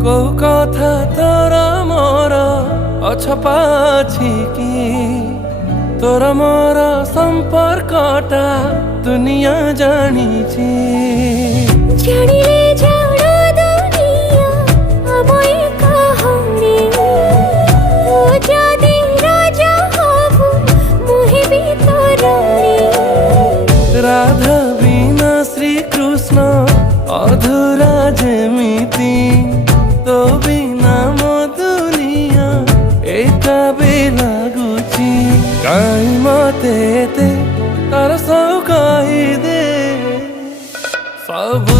को कथा तोर मोर अछपाछि कि तोर मोर संपर्कटा दुनिया जानिछि। जानिले जाना दुनिया अबई कहानी तू जदि राजा हबु मुहे भी तो रानी। राधा बिना श्री कृष्ण अधूरा जेमिति तो बिना मो दुनिया एका भी लागुछि। काई मते ते तार सौ कही दे सब